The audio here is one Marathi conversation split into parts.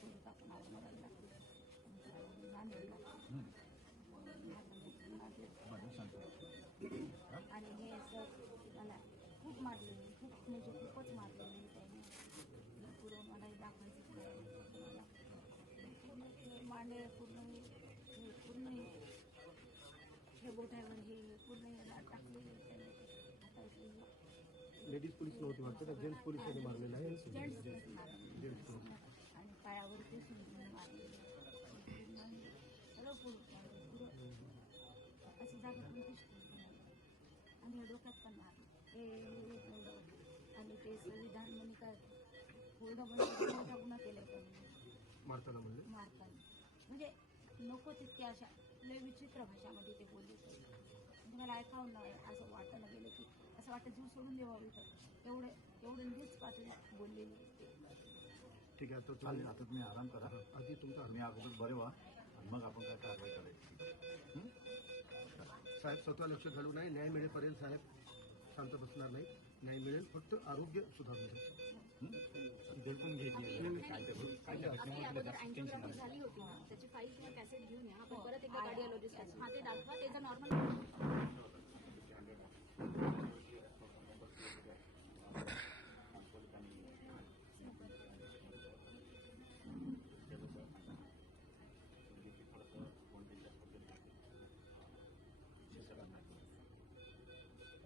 सोडून आपण आत्महत्या आणि हे असं मला खूप मारलेली, खूप म्हणजे खूपच मारलेली त्याने. पुढं मलाही दाखवायचं मला पूर्ण मांडे पूर्ण हे बोटावर हे पूर्ण टाकलेली त्याने. लेडीज पोलीस नव्हती वाटतं का? जेंट्स पोलिसांनी मारलेलं आहे. जेंट्स पोलीस आणि पायावरती सुंदर मारलेलं सगळं पुरं अशी जागा कोणतीच आणि डोक्यात पण मारलं आणि ते संविधान म्हणे काय पूर्ण मोठा गुन्हा केलाय त्यांनी मारताना म्हणजे नको तितक्या अशा लय विचित्र भाषामध्ये ते बोलले. म्हणजे मला ऐकावं नाही असं वाटायला गेलं की असं वाटतं जीव सोडून द्यावं इथं एवढं नीच पातळी बोललेली. ठीक आहे, तो चालेल. आता तुम्ही आराम करा. आधी तुमचा मी अगोदर बरे व्हा आणि मग आपण काय कारवाई करायची. साहेब स्वतः लक्ष घालू नाही. न्याय मिळेपर्यंत साहेब शांत बसणार नाही. न्याय मिळेल, फक्त आरोग्य सुधारलं. देखून घेतली अँजिओग्राफी झाली होती ना, त्याची फाईल किंवा कॅसेट घेऊन या. आपण परत एकदा कार्डिओलॉजिस्ट हा ते दाखवा. ते जर नॉर्मल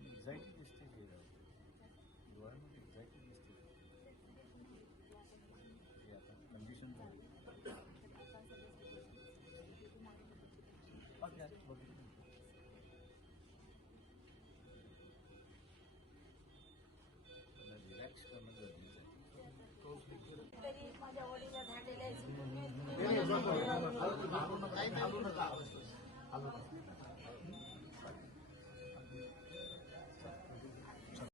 एक्झॅक्टली दिसते डोळ्यामध्ये एक्झॅक्टली दिसते. आता कंडिशन रिलॅक्स करणं गरजेचं आहे. तरी माझ्या वडीला झालेलं आहे.